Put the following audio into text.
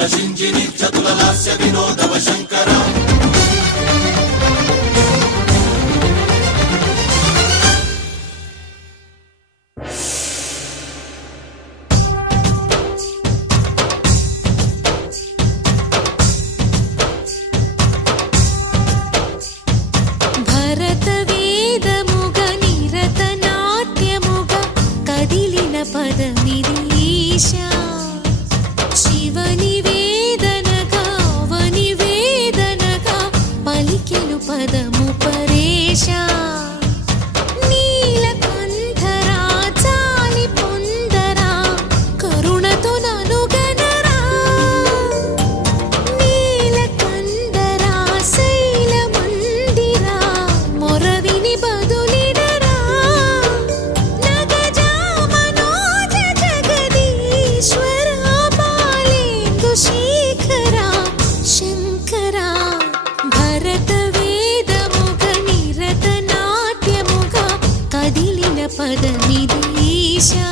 చతుల సింజిని చతుల లాస్య వినోదవ శంకర శివని వేదనగా అవని వేదనగా పలికెను పదము పరేశ నీలకంఠరా చాలి పొందరా కరుణతో ననుగనరా నీలకంఠరా శైల మందిరా మొరవిని బదులిడరా నగజా మనోజ జగదీశ్వర శేఖరా శంకరా భరత వేదముగ నిరత నాట్యముగా కదిలిన పదమిది ఈశా